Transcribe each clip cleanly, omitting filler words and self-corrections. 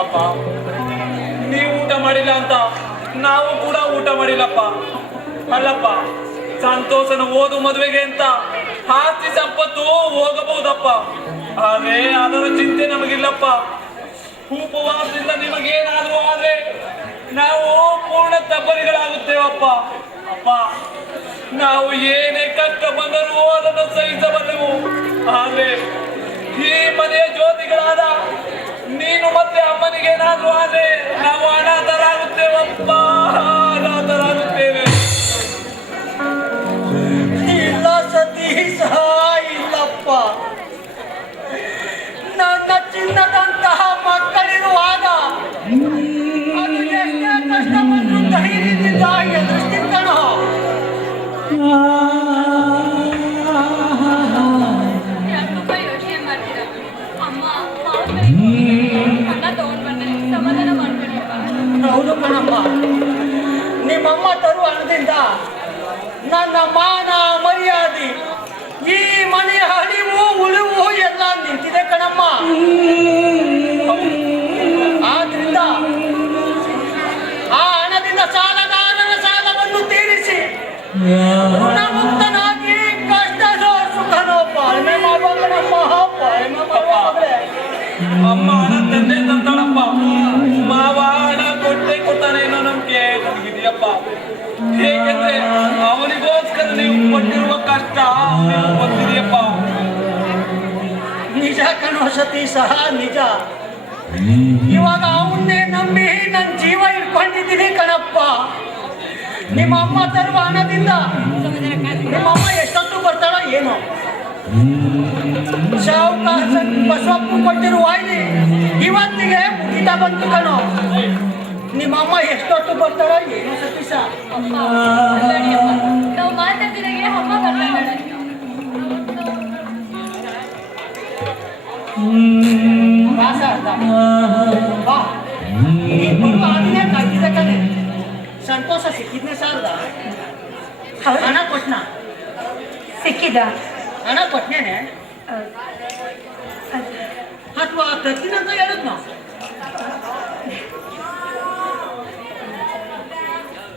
ಅಪ್ಪ, ನೀವು ಊಟ ಮಾಡಿಲ್ಲ ಅಂತ ನಾವು ಕೂಡ ಊಟ ಮಾಡಿಲ್ಲಪ್ಪ. ಅಲ್ಲಪ್ಪ, ಸಂತೋಷನ ಓದು ಮದುವೆಗೆ ಅಂತ ಆಸ್ತಿ ಸಂಪತ್ತು ಹೋಗಬಹುದಪ್ಪ, ಆದ್ರೆ ಅದರ ಚಿಂತೆ ನಮಗಿಲ್ಲಪ್ಪ. ಉಪವಾಸದಿಂದ ನಿಮಗೇನಾದ್ರೂ ಆದ್ರೆ ನಾವು ಪೂರ್ಣ ತಬ್ಬಲಿಗಳಾಗುತ್ತೇವಪ್ಪ. ಅಪ್ಪ, ನಾವು ಏನೇ ಕಷ್ಟ ಬಂದರೂ ಅದನ್ನು ಸಹಿಸಬಲ್ಲೆವು, ಆದ್ರೆ ಈ ಮನೆಯ ಜ್ಯೋತಿಗಳಾದ ನೀನು ಮತ್ತೆ ಅಮ್ಮನಿಗೇನಾದ್ರೂ ಆದ್ರೆ ನಾವು ಅನಾಥರಾಗುತ್ತೇವಪ್ಪ, ಅನಾಥರಾಗುತ್ತೇವೆ. ಇಲ್ಲ ಸತೀಶ, ಇಲ್ಲಪ್ಪ. ನನ್ನ ಚಿನ್ನದಂತಹ ಮಕ್ಕಳಿರುವಾಗ ಅದು ಎಷ್ಟೇ ಕಷ್ಟ ಬಂದು ಧೈರ್ಯದಿಂದ ಎದುರಿಸ್ತಿದ್ದನೋ. ಹೌದು ಕಣಮ್ಮ, ನಿಮ್ಮಮ್ಮ ತರುವ ಹಣದಿಂದ ನನ್ನ ಮಾನ ಮರ್ಯಾದೆ, ಈ ಮನೆಯ ಅಳಿವು ಉಳಿವು ಎಲ್ಲ ನಿಂತಿದೆ ಕಣಮ್ಮ. ಆದ್ರಿಂದ ಆ ಹಣದಿಂದ ಸಾಲಗಾರರ ಸಾಲವನ್ನು ತೀರಿಸಿ ಋಣಮುಕ್ತನಾಗಿ ಕಷ್ಟದೋ ಸುಖನೋ ಪಾಲನೆ ಮಾಡುವ ಕಣಮ್ಮ, ಪಾಲನೆ ಮಾಡುವಾಗಲೇ. ಅಮ್ಮ ಹಣ ತಂದೆ ತಂತಾಳಪ್ಪ, ಮಾವ ಹಣ ಕೊಟ್ಟೆ ಕೊಡ್ತಾನೆ ಅನ್ನೋ ನಂಬಿಕೆ ನನಗಿದೆಯಪ್ಪ. ಹೇಗೆಂದ್ರೆ ಅವನಿಗೋಸ್ಕರ ನೀವು ಪಟ್ಟಿರುವ ಕಷ್ಟ ನೀವು ಗೊತ್ತಿದೆಯಪ್ಪ. ನಿಜ ಕಣೋ ಸತೀಶ, ನಿಜ. ಇವಾಗ ಅವನ್ನೇ ನಂಬಿ ನನ್ನ ಜೀವ ಇಟ್ಕೊಂಡಿದ್ದೀನಿ ಕಣಪ್ಪ. ನಿಮ್ಮ ಅಮ್ಮ ತರುವ ಹಣದಿಂದ ನಿಮ್ಮಮ್ಮ ಎಷ್ಟೊತ್ತು ಬರ್ತಾಳೋ ಏನೋ. ಸಾವುಕಾರ ಬಸವಪ್ಪ ಕೊಟ್ಟಿರುವ ವಾಯ್ದೆ ಇವತ್ತಿಗೆ ಮುಗಿತಾ ಬಂತು ಕಣೋ. ನಿಮ್ಮಮ್ಮ ಎಷ್ಟೊತ್ತು ಬರ್ತಾಳೋ ಏನೋ ಸತೀಶ. ನಾವು ಮಾತಾಡ್ತಿದ್ದಾಗೆ ಅಮ್ಮ ಬರ್ತಾಳೆ. ಸಂತೋಷ ಸಿಕ್ಕಿದ್ನೆ ಸಾರ್ದ? ಹಣ ಕೊಟ್ನ? ಸಿಕ್ಕಿದ ಹಣ ಕೊಟ್ನೇನೆ ಅಥವಾ ತತ್ತಿನಂತ ಹೇಳಿದ್ ನಾವು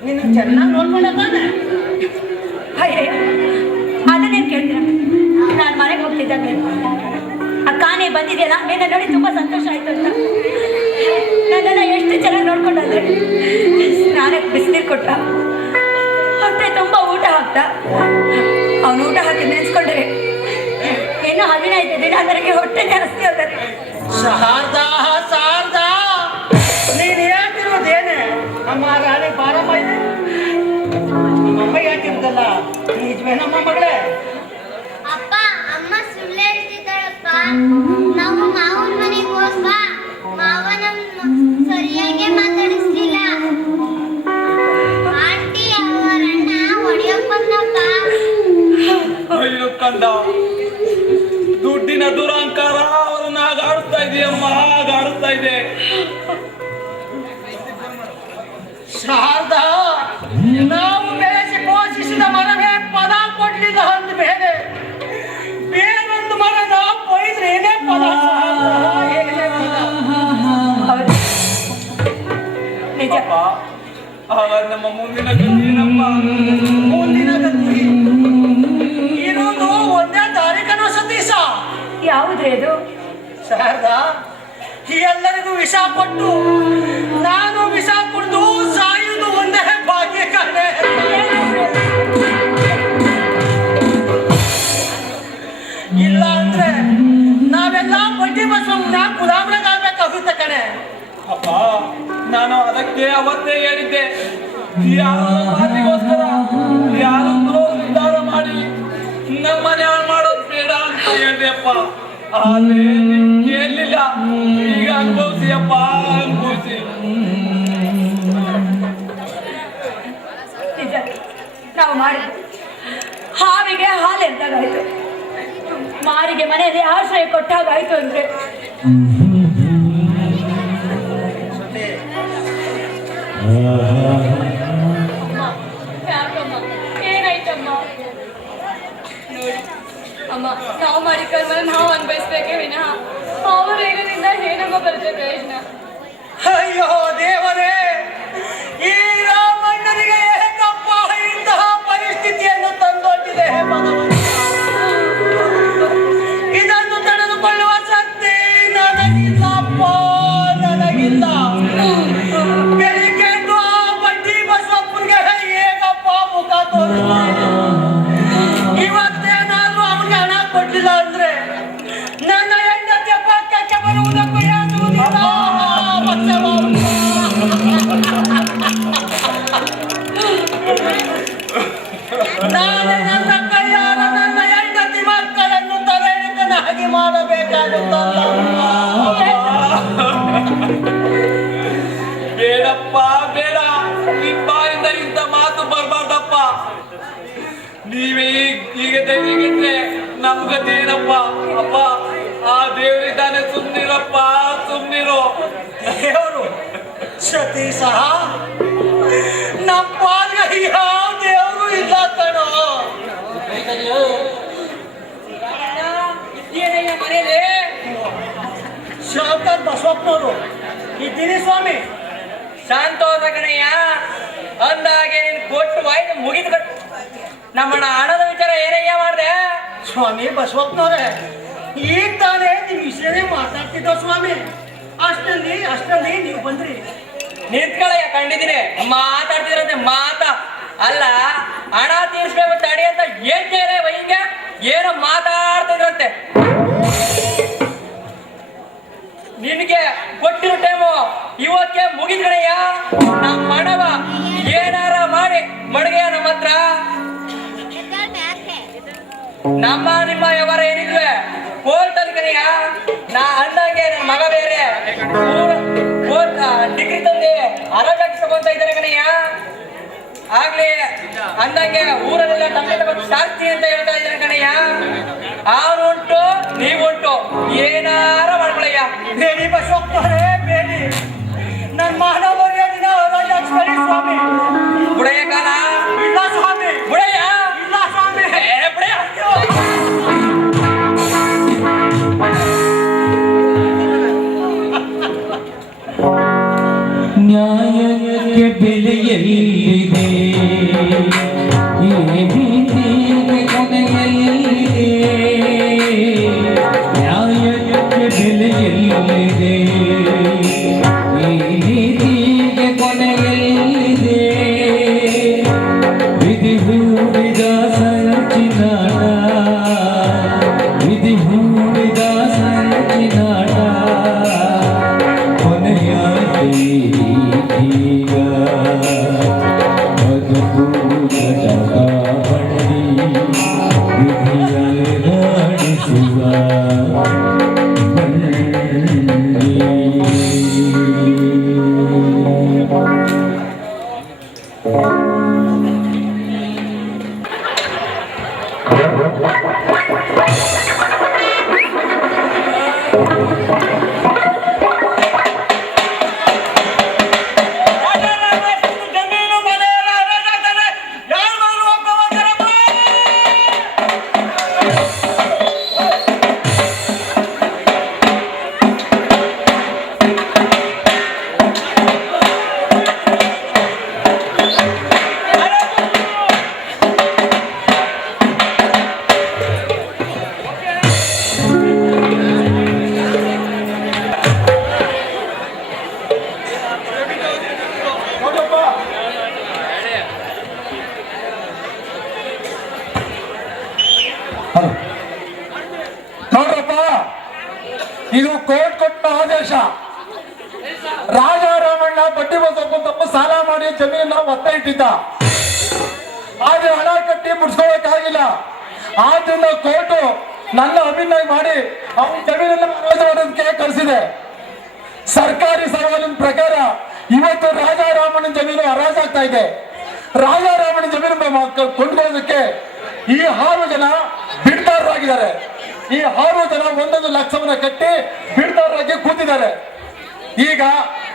ನಿನ್ನ ಚೆನ್ನಾಗಿ ನೋಡ್ಕೊಂಡ ತಾನೆ? ಅದನ್ನೇನು ಕೇಳ್ತೀರ? ನಾನು ಮನೆಗೆ ಹೋಗ್ತಿದ್ದಾಗ ಅಕ್ಕ ನೀ ಬಂದಿದೆಯಲ್ಲ, ನಿನ್ನ ನೋಡಿ ತುಂಬ ಸಂತೋಷ ಆಯ್ತು ಅಂತ. ನನ್ನನ್ನು ಎಷ್ಟು ಚೆನ್ನಾಗಿ ನೋಡ್ಕೊಂಡ್ರೆ, ಸ್ನಾನಕ್ಕೆ ಬಿಸಿನೀರು ಕೊಟ್ಟ, ಹೊಟ್ಟೆ ತುಂಬ ಊಟ ಹಾಕ್ತ. ಅವನು ಊಟ ಹಾಕಿ ನೆನೆಸ್ಕೊಂಡ್ರೆ ಇನ್ನು 15 ದಿನ ನನಗೆ ಹೊಟ್ಟೆ ಜಾಸ್ತಿ ಹೋದರೆ. ಶಾರದಾ, ಶಾರದಾ, ನೀನು ಹೇಳ್ತಿರೋದೇನೆ ನಮ್ಮ ರಾಣಿ ಬಾರಮ್ಮ ಇದೆ. ನಿಮ್ಮಮ್ಮ ಹೇಳ್ತಿರೋದಲ್ಲ ನಿಜವೇನಮ್ಮ ಮಗಳೇ? ಅಪ್ಪ, ಅಮ್ಮ ಸುಳ್ಳು ಹೇಳ್ತಿದ್ದಾಳಪ್ಪ. ನಾವು ಮಾವನ ಮನೆಗೆ ಹೋಗ್ಬ, ಮಾವ ನಮ್ಮ ಸರಿಯಾಗಿ ಮಾತಾಡಿಸ್ಲಿಲ್ಲ. ಆಂಟಿ ಅವರಣ್ಣ ಹೊಡಿಯಕ್ ಬಂದಪ್ಪ. ಅಯ್ಯೋ ಕಂದ, ದುಡ್ಡಿನ ದುರಹಂಕಾರ ಅವರನ್ನ ಆಗಾಡಿಸ್ತಾ ಇದೆಯಮ್ಮ, ಆಗಾಡಿಸ್ತಾ ಇದೆ. ಶಾರದಾ, ನಾವು ಬೆಳೆಸಿ ಪೋಷಿಸಿದ ಮರವೇ ಪದ ಕೊಡ್ಲಿಲ್ಲ ಅಂದ ಮೇಲೆ ಬೇರೊಂದು ಮರದ ಕೊಯ್ದ್ರೆ ಏನೇ ಪದ? ನಿಜಪ್ಪ, ನಮ್ಮ ಮುಂದಿನ ಗತಿನಮ್ಮ, ಮುಂದಿನ ಗತಿ ಇರೋದು ಒಂದೇ ದಾರಿ ಕಣೋ ಸತೀಶ. ಯಾವುದ್ರಿ ಅದು? ಶಾರದಾ, ಎಲ್ಲರಿಗೂ ವಿಷ ಕೊಟ್ಟು ನಾನು ವಿಷ ಕುಡಿದು ಸಾಯುವುದು ಒಂದೇ ಭಾಗ್ಯ ಕಣೆ. ಇಲ್ಲ ಅಂದ್ರೆ ನಾವೆಲ್ಲ ಬಡ್ಡಿ ಬಸವನ್ನ ಗುಲಾಮರಾಗಬೇಕಾಗುತ್ತೆ ಕಣೆ. ಅಪ್ಪ, ನಾನು ಅದಕ್ಕೆ ಅವತ್ತೇ ಹೇಳಿದ್ದೆ, ಯಾರೋ ಮಾತಿಗೋಸ್ಕರ ಯಾರೊಂದು ನಿರ್ಧಾರ ಮಾಡಿ ನಮ್ಮನೆ ಮಾಡೋದು ಬೇಡ ಅಂತ ಹೇಳಿದೆ ಅಪ್ಪ. ಆದ್ರೆ ನೀವು ಕೇಳಲಿಲ್ಲ. ಈಗ ಅನುಭವಿಸಿ ಅಪ್ಪ, ಅನುಭವಿಸಿ. ನಿಜ, ನಾವು ಮಾಡಿದ್ವಿ ಹಾವಿಗೆ ಹಾಲು ಎಂದಾಗಾಯ್ತು, ಮಾರಿಗೆ ಮನೆಯಲ್ಲಿ ಆಶ್ರಯ ಕೊಟ್ಟಾಗಾಯ್ತು ಅಂದ್ರೆ ಏನಾಯ್ತಮ್ಮ? ನೋಡಿ ಅಮ್ಮ, ನಾವು ಮಾಡಿ ಕರ್ಮನ ನಾವು ಅನ್ಭವಿಸ್ಬೇಕೇ ವಿನಃ ಅವರ ಏನರಿಂದ ಏನಮ್ಮ ಬರುತ್ತೆ ಪ್ರಯೋಜನ? ಅಯ್ಯೋ ದೇವರೇ, ಈ ರಾಮಣ್ಣನಿಗೆ ಏಕಪ್ಪ ಇಂತಹ ಪರಿಸ್ಥಿತಿಯನ್ನು ತಂದೊಡ್ಡಿದೆ ಭಗವಂತ. ಇದನ್ನು ತಡೆದುಕೊಳ್ಳುವ ಶಕ್ತಿ ನನಗಿಲ್ಲಪ್ಪ, ನನಗಿಲ್ಲ. ಬೆಳಿಗ್ಗೆ ಆ ಬಡ್ಡಿ ಬಸಪ್ಪನಿಗೆ ಹೇಗಪ್ಪ ಮುಖ ತೋರಿಸ್ತಾರೆ? ಇವತ್ತೇನಾದ್ರೂ ಅವನಿಗೆ ಹಣ ಕೊಟ್ಟಿಲ್ಲ ಅಂದ್ರೆ ನನ್ನ ಹೆಂಡತಿಯ ಪಕ್ಕಕ್ಕೆ ಬರುವುದಕ್ಕೂ ಯಾಸುವುದಿಲ್ಲ. ನಾನೇ ನನ್ನ ಕೈಯಾರ ನನ್ನ ಹೆಂಡತಿ ಮಕ್ಕಳನ್ನು ತಲೆಗೆ ಮಾಡಬೇಕಾಗುತ್ತಲ್ಲ. ಬೇಡಪ್ಪ ಬೇಡ, ನಿಮ್ಮಿಂದ ಇಂಥ ಮಾತು ಬರ್ಬಾರ್ದಪ್ಪ. ನೀವೇ ಹೀಗಿದ್ರೆ ನಮ್ಗದೇನಪ್ಪ? ಅಪ್ಪ, ಆ ದೇವರಿದ್ದಾನೆ, ಸುಮ್ನಿರಪ್ಪ, ಸುಮ್ನಿರು. ದೇವರು ಸತೀಶ, ನಮ್ಮ ಪಾಲಿಗೆ ಯಾವ ದೇವರು ಇಲ್ಲ ಕಣೋ. ಮನೇಲಿ ಶಾಂತ ಬಸವಪ್ಪನವರು ಇದ್ದೀನಿ ಸ್ವಾಮಿ. ಶಾಂತೋದ ಕಣಯ್ಯ, ಅಂದಾಗೆ ನೀನು ಕೊಟ್ಟು ವಾಯ್ದು ಮುಗಿದು ನಮ್ಮಣ್ಣ ಹಣದ ವಿಚಾರ ಏನಯ್ಯ ಮಾಡಿದೆ? ಸ್ವಾಮಿ ಬಸವಪ್ಪನವ್ರೆ, ಈಗ ತಾನೇ ನಿಮ್ ವಿಷಯನೇ ಮಾತಾಡ್ತಿದ್ದೋ ಸ್ವಾಮಿ. ಅಷ್ಟರಲ್ಲಿ ನೀವು ಬಂದ್ರಿ. ನಿಂತ್ಕೊಳ್ಳಯ್ಯ, ಕಂಡಿದ್ದೀನಿ ಮಾತಾಡ್ತಿದ್ರಂತೆ ಮಾತಾ. ಅಲ್ಲ, ಹಣ ತೀರ್ಸ್ಬೇಕು ತಡಿ ಅಂತ ಹೇಳ್ತೇನೆ ವೈಗೆ ಏನೋ ಮಾತಾಡ್ತಿದ್ರಂತೆ. ನಿನಗೆ ಕೊಟ್ಟಿರೋ ಟೈಮು ಇವತ್ತಿಗೆ ಮುಗಿದ್ಕಣಯ್ಯ. ನಮ್ಮ ಮಣವ ಏನಾರ ಮಾಡಿ ಮಡಗೆಯ ನಮ್ಮ ಹತ್ರ ನಮ್ಮ ನಿಮ್ಮ ವ್ಯವಹಾರ ಏನಿದ್ವೆ ಕೋರ್ಟಲ್ಲಿ ಕಣಯ್ಯ. ನಾ ಅಂದಂಗೆ ನನ್ನ ಮಗ ಬೇರೆ ಡಿಗ್ರಿ ತಂದೆ ಅರಟಾಕಿಸ್ಕೊಂತ ಇದ್ದಾನೆ ಕಣಯ್ಯ. ಆಗ್ಲಿ ಅಂದಂಗೆ ಊರಲ್ಲೆಲ್ಲ ಟಮಟೆ ತಗೊಂಡು ಸಾಕ್ತಿ ಅಂತ ಹೇಳ್ತಾ ಇದ್ದಾನೆ ಕಣಯ್ಯ. ಅವನುಂಟು ನೀವುಂಟು, ಏನಾರ ಮಾಡ್ಕೊಳಯ್ಯ. ಬೇಡಿ ಬಸವಪ್ಪನವರೇ ಬೇಡಿ, ನನ್ನ ಮಾನವರಿಯ ದಿನ ರಾಜಾಕ್ಷರಿ ಸ್ವಾಮಿ. ಬುಡಯ್ಯ ಕಾಲ ಇಲ್ಲ ಸ್ವಾಮಿ, ಬುಡಯ್ಯ ಇಲ್ಲ ಸ್ವಾಮಿ. ಬುಡಯ್ಯ ನ್ಯಾಯಕ್ಕೆ ಬೆಲೆಯಲ್ಲಿದೆ, ಈ ನೀತಿಗೆ ಕೊನೆಯಲ್ಲಿದೆ. ನ್ಯಾಯಕ್ಕೆ ಬೆಲೆಯಲ್ಲಿದೆ, ಈ ನೀತಿಗೆ ಕೊನೆಯಲ್ಲಿದೆ. ವಿಧಿ ಹೂಡಿದ ಸಂಚಿನಾಟ, ವಿಧಿ ಹೂಡಿದ ಸಂಚಿನಾಟ ಕೊನೆಯಾಗಿ ಈಗ ಬದುಕು ಬಂಡಿ ವಿಧಿಯಲ್ಲಿ ನಡೆಸುವ ನೋಡ್ರಪ್ಪ, ಇದು ಕೋರ್ಟ್ ಕೊಟ್ಟ ಆದೇಶ. ರಾಜಾರಾಮಣ್ಣ ಬಡ್ಡಿ ಬಸಪ್ಪ ತಮ್ಮ ಸಾಲ ಮಾಡಿ ಜಮೀನನ್ನ ಒತ್ತ ಇಟ್ಟಿದ್ದ. ಆದ್ರೆ ಹಣ ಕಟ್ಟಿ ಮುಡ್ಸ್ಕೊಳಕ್ಕಾಗಿಲ್ಲ. ಆದ್ರಿಂದ ಕೋರ್ಟು ನನ್ನ ಅಭಿನಯ ಮಾಡಿ ಅವನ ಜಮೀನನ್ನ ಮಾಡೋದಕ್ಕೆ ಕಳಿಸಿದೆ. ಸರ್ಕಾರಿ ಸವಾಲಿನ ಪ್ರಕಾರ ಇವತ್ತು ರಾಜಾರಾಮಣ್ಣನ ಜಮೀನು ಹರಾಜಾಗ್ತಾ ಇದೆ. ರಾಜಾರಾಮಣ್ಣನ ಜಮೀನು ಕೊಂಡ್ಕೊಳ್ಳೋದಕ್ಕೆ ಈ 6 ಜನ ಬಿಡ್ತಾರರಾಗಿದ್ದಾರೆ. ಈ 6 ಜನ 1 ಲಕ್ಷವನ್ನ ಕಟ್ಟಿ ಬಿಡ್ತಾರರಾಗಿ ಕೂತಿದ್ದಾರೆ. ಈಗ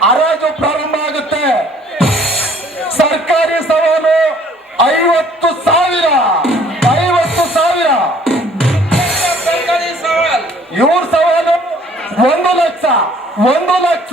ಹರಾಜು ಪ್ರಾರಂಭ ಆಗುತ್ತೆ. ಸರ್ಕಾರಿ ಸವಾಲು 50,000. 50,000. ಸರ್ಕಾರಿ ಸವಾಲ್ ಇವ್ರ ಸವಾಲು 1 ಲಕ್ಷ. 1 ಲಕ್ಷ.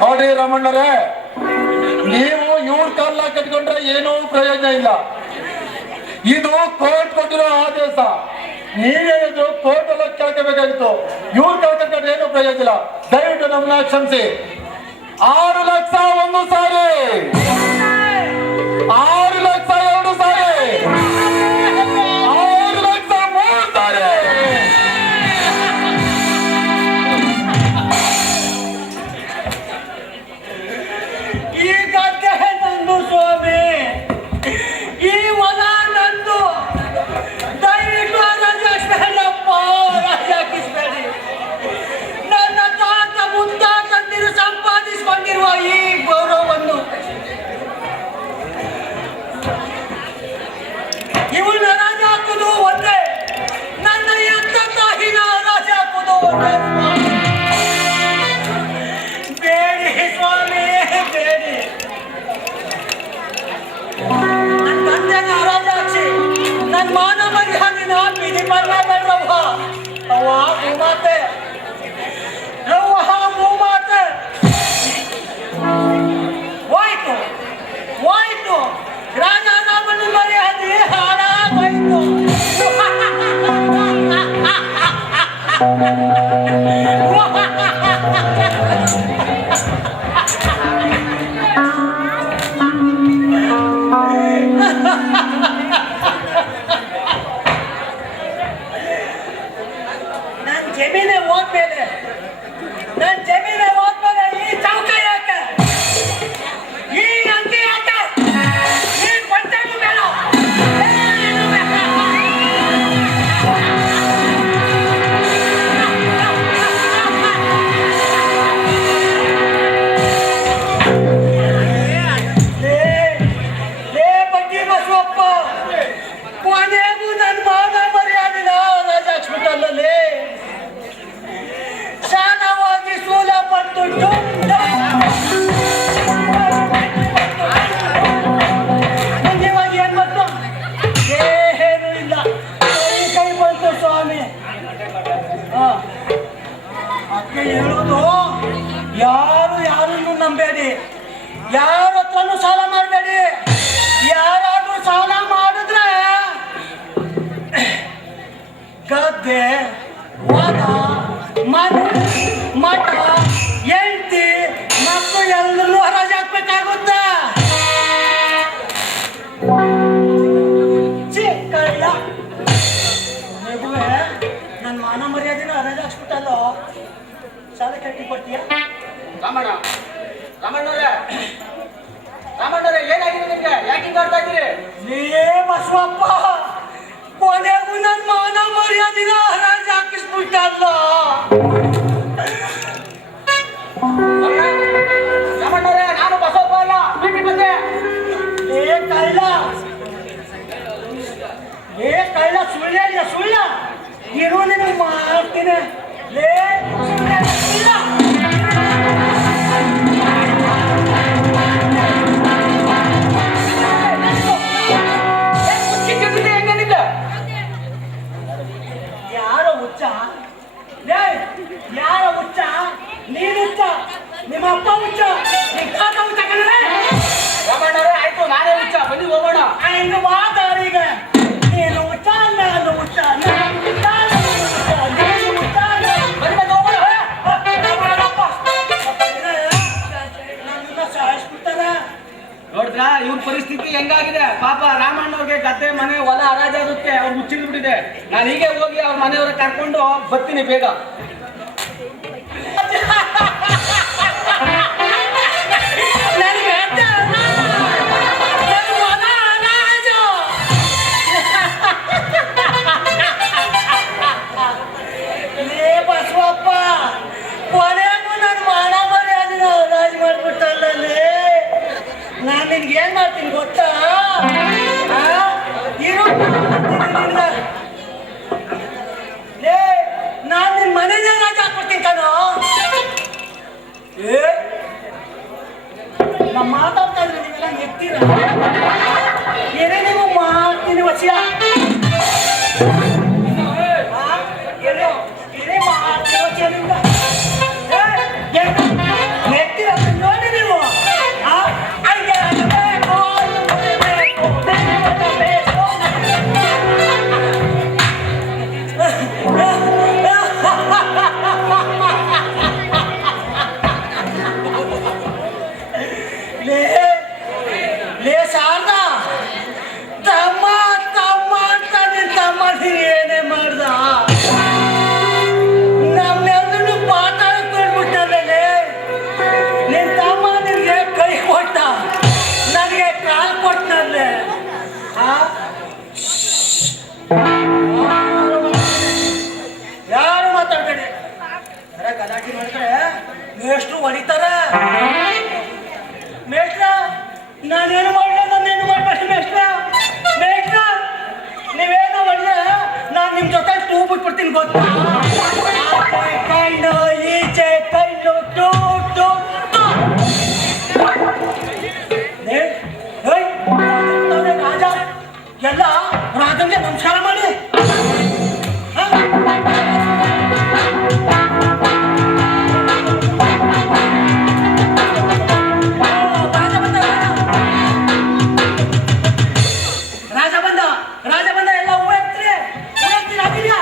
ನೋಡ್ರಿ ರಾಮಣ್ಣರೇ, ನೀವು ಇವ್ರ ಕಾಲ ಕಟ್ಕೊಂಡ್ರೆ ಏನೂ ಪ್ರಯೋಜನ ಇಲ್ಲ. ಇದು ಕೋರ್ಟ್ ಕೊಟ್ಟಿರೋ ಆದೇಶ. ನೀವೇನಿದ್ರು ಕೋರ್ಟ್ ಎಲ್ಲ ಕೇಳ್ಕೋಬೇಕಾಗಿತ್ತು. ಇವ್ರ ಕಾಲ ಕಟ್ಕೊಂಡ್ರೆ ಏನು ಪ್ರಯೋಜನ ಇಲ್ಲ. ದಯವಿಟ್ಟು ನಮ್ಮನ್ನ ಕ್ಷಮಿಸಿ. 6 ಲಕ್ಷ 1 ಸಾರಿ, 6 ಲಕ್ಷ 2 ಸಾರಿ, 6 ಲಕ್ಷ 3 ಸಾರಿ. ಈ ಗದ್ದೆ ನಂದು ಸ್ವಾಮಿ, ಈ ಹೊಲ ನಂದು. ದಯವಿಟ್ಟು ರಾಜಾಕಿಸ್ಬೇಡಪ್ಪ, ರಾಜಾಕಿಸ್ಬೇಡಿ. ನನ್ನ ತಾತ ಮುತ್ತಾತಂದಿರು ಸಂಪಾದಿಸಿಕೊಂಡಿರುವ ಈ ಗೌರವವನ್ನು ಇವನ್ನ ರಾಜ ಹಾಕುದು ಒಂದೇ, ನನ್ನ ಎತ್ತ ತಾಯಿನ ರಾಜ ಹಾಕುದು ಒಂದೇ. ಬೇಡಿ ಸ್ವಾಮಿ, ಬೇಡಿ. ನನ್ನ ತಂದೆನ ರಾಜ ಹಾಕ್ಸಿ ನನ್ನ ಮಾನ ಮರ್ಯಾದಿನ ಬೀದಿ ಬರಬೇಡ್ರವ್ವ. ಅವ್ವ ಭೂಮಾತೆ, ಅವ್ವ ಭೂಮಾತೆ. ಹೋಯ್ತು ಹೋಯ್ತು, ರಾಜಾರಾಮನ ಮರ್ಯಾದೆ ಹಾಳಾಗೋಯ್ತು. ನನ್ ಜಮೀನೇ ಹೋದ್ಮೇಲೆ ಈ ಚೌಕ ಯಾಕೆ, ಈ ಅಂಗಿ ಯಾಕೆ, ಈ ಬಟ್ಟೆನೂ ಬೇಡ, ಏನೇನೂ ಬೇಡ. ಲೇ ಬಡ್ಡಿ ಬಸವಪ್ಪ, ಕೊನೆಗೂ ನನ್ನ ಮಾನ ಮರ್ಯಾದಿನ ರಾಜಾಕ್ಸ್ಬಿಟ್ಟಲ್ಲೇ. ಶಾನವಾಗಿ ಸೂಲ ಪಟ್ಟು ಇವಾಗ ಏನ್ ಬಂತು? ಏನೂ ಇಲ್ಲ, ಕೈ ಬಂತು ಸ್ವಾಮಿ. ಅಕ್ಕೆ ಹೇಳೋದು, ಯಾರನ್ನು ನಂಬೇಡಿ, ಯಾರ ಹತ್ರನೂ ಸಾಲ ಮಾಡಬೇಡಿ. ಯಾರಾದ್ರೂ ಸಾಲ ಮಾಡಿದ್ರೆ ಗದ್ದೆ, ಹೊಲ, ಮನೆ, ಮಠ, ಹೆಂಡತಿ, ಮಕ್ಕಳು ಎಲ್ಲರೂ ಹರಾಜು ಹಾಕ್ಬೇಕಾಗುತ್ತೆ. ಕಳ್ಳ ನನ್ನ ಮಾನ ಮರ್ಯಾದಿನ ಹರಾಜು ಹಾಕ್ಸ್ಬಿಟ್ಟಲ್ಲೋ. ಸಾಲ ಕಟ್ಟಿ ಕೊಡ್ತೀಯ? ರಾಮಣ್ಣವ್ರೆ, ಏನಾಗಿದೆ ನಿಮ್ಗೆ? ಯಾಕೆ ಹಿಂಗ್ ಆಡ್ತಾ ಇದ್ದೀರಿ? ಲೇ ಬಸವಪ್ಪ, ಕೊನೆಗೂ ನನ್ನ ಮಾನ ಮರ್ಯಾದಿನ ಹರಾಜು ಹಾಕಿಸ್ಬಿಟ್ಟಲ್ಲ. ರಾಮಣ್ಣವ್ರೆ, ನಾನು ಬಸವಪ್ಪ ಅಲ್ಲ, ಬಿಟ್ಟು ಬಂದೆ. ಲೇ ಕಳ್ಳ, ಸುಳ್ಳ ಇರು, ನಿನಗೆ ಮಾಡ್ತೀನಿ. ಲೇ ಸುಳ್ಳ. ಯಾರೋ ಹುಚ್ಚ? ಯಾರೋ ಹುಚ್ಚ? ನೀನು ಹುಚ್ಚ, ನಿಮ್ಮ ಅಪ್ಪ ಹುಚ್ಚ, ನಿಮ್ಮ ತಾತ ಹುಚ್ಚ ಕಣಲೆ. ರಾಮಣ್ಣವ್ರೆ, ಆಯ್ತು, ನಾನೇ ಹುಚ್ಚ, ಬನ್ನಿ ಹೋಗೋಣ. ಹಿಂಗ ಮಾತಾಡೀಗ. ನೀನು ಹುಚ್ಚ, ನಾನು ಹುಚ್ಚ, ನಾನು ಹುಚ್ಚ, ನೀನು ಹುಚ್ಚ, ಬನ್ನಿ ಬಂದು ಹೋಗೋಣ. ನನ್ನನ್ನ ಸಾಯಿಸ್ಬಿಡ್ತಾರ. ನೋಡಿದ್ರ ಇವ್ರ ಪರಿಸ್ಥಿತಿ ಹೆಂಗಾಗಿದೆ? ಪಾಪ ರಾಮಣ್ಣವ್ರಿಗೆ ಗದ್ದೆ, ಮನೆ, ಹೊಲ ಹರಾಜಾಗುತ್ತೆ. ಅವ್ರು ಮುಚ್ಚಿದ್ಬಿಟ್ಟಿದೆ. ನಾನು ಹೀಗೆ ಹೋಗಿ ಅವ್ರ ಮನೆಯವ್ರ ಕರ್ಕೊಂಡು ಬರ್ತೀನಿ ಬೇಗ. ಬಸವಪ್ಪ, ಕೊನೆಗೂ ನನ್ನ ಮಾನ ಮರ್ಯಾದಿನ ಹರಾಜು ಮಾಡ್ಬಿಟ್ಟಲ್ಲೇ. ನಾನು ನಿನ್ಗೆ ಏನ್ ಮಾಡ್ತೀನಿ ಗೊತ್ತಾ? ನಾನು ನಿನ್ ಮನೆಗೆ ರಾಜ ಹಾಕ್ಬಿಡ್ತೀನಿ ಕಣೋ. ನಮ್ಮ ಮಾತಾಡ್ತಾ ಇದ್ರೆ ನೀವೆಲ್ಲ ಎತ್ತೀರ. ಏನೇ ನೀವು ಮಾಡ್ತೀನಿ ವಸಿಯ. ಏನೇ ಮಾಡ್ತೀನಿ ವಸಿಯ ನಿಮ್ಗೆ. ಎತ್ತೀರ ಜಾಸ್ತಿ ಮಾಡಿದ್ರೆ ಮೇಷ್ಟ್ರು ಹೊಡಿತಾರೆ. ಮೇಷ್ಟ್ರ ನಾನೇನು ಮಾಡಲ್ಲ, ನಾನೇನು ಮಾಡ್ಬೇಡಿ ಮೇಷ್ಟ್ರ. ಮೇಷ್ಟ್ರ ನೀವೇನೋ ಹೊಡೆದ್ರೆ ನಾನು ನಿಮ್ಮ ಜೊತೆ ಟೂ ಬಿಟ್ಬಿಡ್ತೀನಿ ಗೊತ್ತಾ? ಕಂಡು ಈಚೆ ಕಂಡು ಟೂ ಟೂ ರಾಜ ಎಲ್ಲ ರಾಜಂಗೆ ನಮಸ್ಕಾರ ಮಾಡಿ. ರಾಜ ಬಂದ ಎಲ್ಲ ಹೂ ಹಾಕ್ತೀರಿ ಹಾಕಿದ್ಯಾ?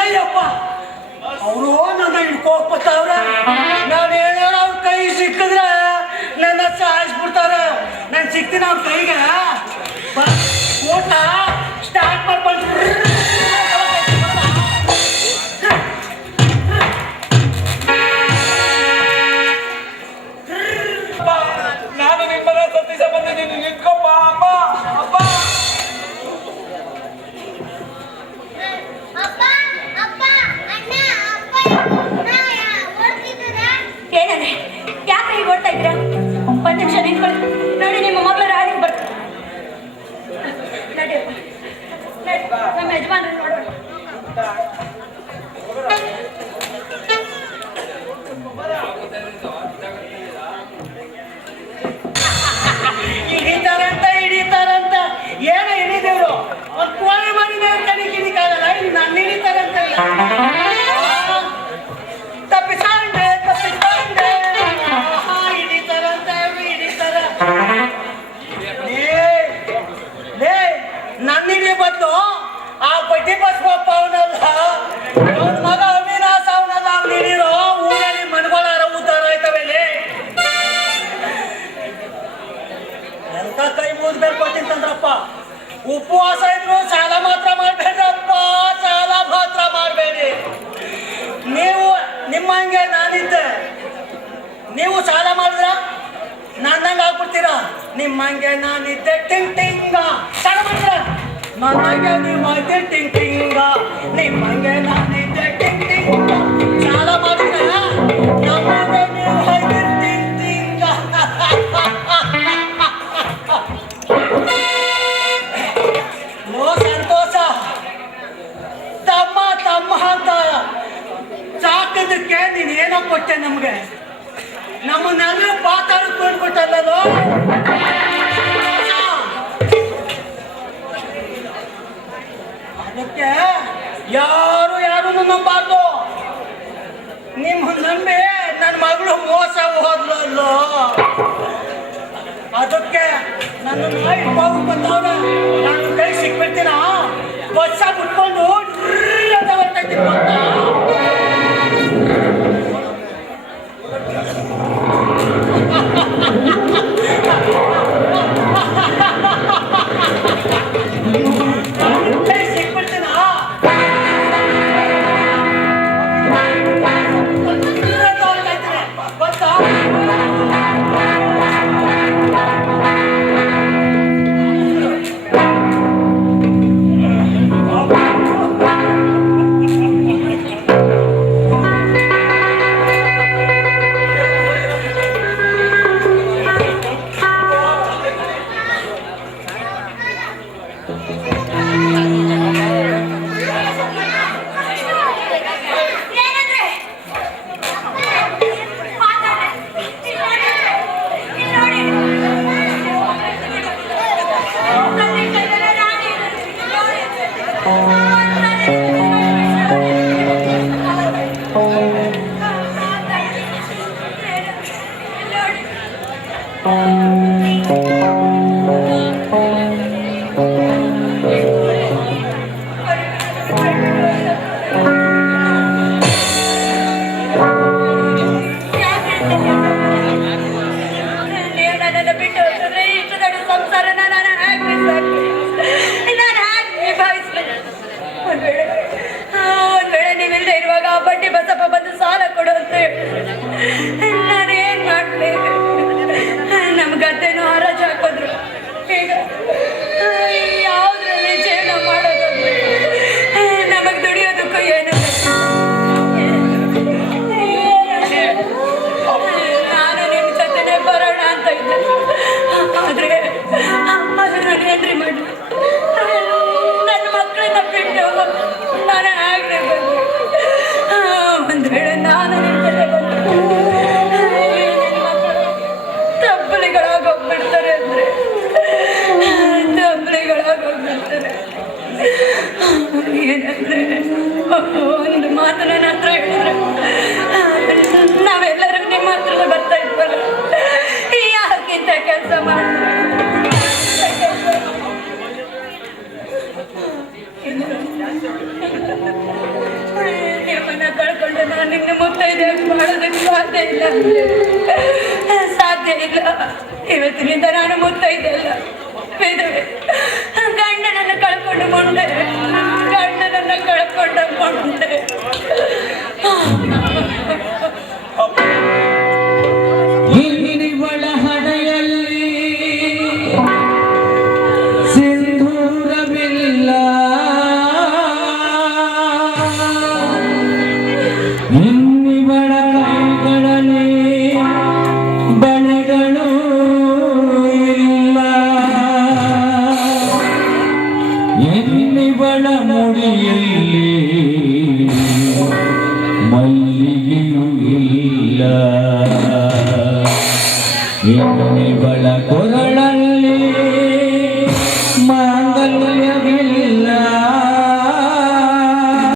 ಅಯ್ಯಪ್ಪ ಅವರು ನನ್ನ ಹಿಡ್ಕೋಗ್ಬಿಟ್ಟವ್ರ. ನಾನೇನಾರ ಅವ್ರ ಕೈ ಸಿಕ್ಕಿದ್ರೆ ನನ್ನ ಸಾಯಿಸ್ಬಿಡ್ತಾರೆ. ನಾನು ಸಿಗ್ತೀನಿ ಅವ್ರ ಕೈಗೆ. ಊಟ ಸ್ಟಾರ್ಟ್ ಮಾಡ್ಕೊಂಡು ನಾನು ನಿಮ್ಮನ್ನ ಸತ್ತಿಸ ಬಂದಿದ್ದೀನಿ. ನಿಂತ್ಕೊಪ್ಪ ಅಪ್ಪ ಅಪ್ಪ. ಅಪ್ಪ ಅಪ್ಪ ಅಣ್ಣ ಅಪ್ಪ ಓಡ್ತಿದ್ದೀರಾ? ಏನಂದ್ರೆ ಯಾಕೆ ಹೀಗೆ ಓಡ್ತಾ ಇದ್ದೀರಾ? ಒಂದು ನಿಮಿಷ ನಿಂತ್ಕೊಳ್ಳಿ. ನೋಡಿ ನಿಮ್ಮ ಮಗಳ ರಾಣಿ ಬರ್ತಾರೆ. ನಡಿಯಪ್ಪ ನಡಿ, ನಮ್ಮ ಯಜಮಾನ್ರು ನೋಡೋಣ. ಹಿಡಿತಾರಂತ ಏನೋ ಹಿಡಿದೇವ್ರು. ಅವ್ರು ಕೋಣೆ ಮಾಡಿದೆ ಅಂತ ಹಿಡಿಕಾಗಲ್ಲ. ಇಲ್ಲಿ ನನ್ನ ಹಿಡಿತಾರಂತ ತಪ್ಪಿಸ್ಕೊಂಡೆ ಹಿಡಿತಾರಂತ ಇವ್ರು ಹಿಡಿತಾರ. ನನ್ನ ಹಿಡಿಯ ಬದಲು ಆ ಬಡ್ಡಿ ಬಸ್ವಪ್ಪ ಅವನಲ್ಲ, ಅವನ ಮಗ ಅವಿನಾಶ ಅವನಲ್ಲ. ಅವ್ನು ಹಿಡಿರೋ ಊರಲ್ಲಿ ಮನ್ಗಳಾರ ಉದ್ದಾರ ಆಯ್ತವೆ. ಎಂತ ಕೈ ಮುಗಿದ್ಬೇಕು ತಿಂತಂದ್ರಪ್ಪ. ಉಪವಾಸ ಇದ್ರು ಸಾಲ ಮಾತ್ರ ಮಾಡ್ಬೇಡ್ರಪ್ಪ, ಸಾಲ ಮಾತ್ರ ಮಾಡಬೇಡಿ. ನೀವು ನಿಮ್ಮಂಗೆ ನಾನಿದ್ದೆ, ನೀವು ಸಾಲ ಮಾಡಿದ್ರ ನನ್ನಂಗೆ ಆಗ್ಬಿಡ್ತೀರಾ. ನಿಮ್ಮಂಗೆ ನಾನಿದ್ದೆ ಟಿಂಗ್ ಟಿಂಗ ಸಾಲ ಮಾಡಿದ್ರ ನನ್ನಂಗೆ ನಿಮ್ಮಂಗೆ ಟಿಂಗ್ ಟಿಂಗ. ನಿಮ್ಮಂಗೆ ನಾನಿದ್ದೆ ಟಿಂಗ್ ಟಿಂಗ ಸಾಲ ಮಾಡಿದ್ರ ನಮ್ಮಂಗೆ ನೀವು ಹಾಗೆ ಟಿಂಗ್ ಟಿಂಗ. ನೋ ಸಂತೋಷ. ತಮ್ಮ ಅಂತ ಸಾಕೋದಕ್ಕೆ ನೀನೇನೋ ಕೊಟ್ಟೆ ನಮ್ಗೆ. ನಮ್ಮನ್ನೆಲ್ಲ ಪಾತಾಳಕ್ಕೆ ಕೊಂಡ್ಬಿಟ್ಟಲ್ಲೋ. ಅದಕ್ಕೆ ಯಾರು ನಂಬಾರ್ದು. ನಿಮ್ಮ ನಂಬಿ ನನ್ನ ಮಗಳು ಮೋಸ ಹೋದ್ಲಲ್ಲೋ. ಅದಕ್ಕೆ ನನ್ನ ನಾಯಿ ಹೋಗಿ ಬಂದವನ ನಾನು ಕೈ ಸಿಕ್ಬಿಡ್ತೀನ. ವರ್ಷ ಬಿಟ್ಕೊಂಡು ಹೊರಟೈತಿ ಗೊತ್ತಾ. ಕೈ ಸಿಕ್ಬಿಡ್ತೀನ ಗೊತ್ತಾ. ಅಂದ್ರೆ ಸಾಧ್ಯ ಇಲ್ಲ. ಇವತ್ತಿನಿಂದ ನಾನು ಮುತ್ತೈದೆಲ್ಲ ವಿಧವೆ. ಗಂಡನನ್ನು ಕಳ್ಕೊಂಡು ಮುಂದೆ, ಗಂಡನನ್ನು ಕಳ್ಕೊಂಡ ಮುಂದೆ. ಇವಳ ಹಣೆಯಲ್ಲಿ ಸಿಂಧೂರವಿಲ್ಲ, ಇನ್ನಿವಳ ಕೈಗಳಲ್ಲಿ ಬಳೆಗಳು ಇಲ್ಲ, ಇನ್ನಿವಳ ಮುಡಿಯಲ್ಲಿ ಮಲ್ಲಿಗೆಯೂ ಇಲ್ಲ, ಇನ್ನಿವಳ ಕೊರಳಲ್ಲಿ ಮಾಂಗಲ್ಯವಿಲ್ಲ,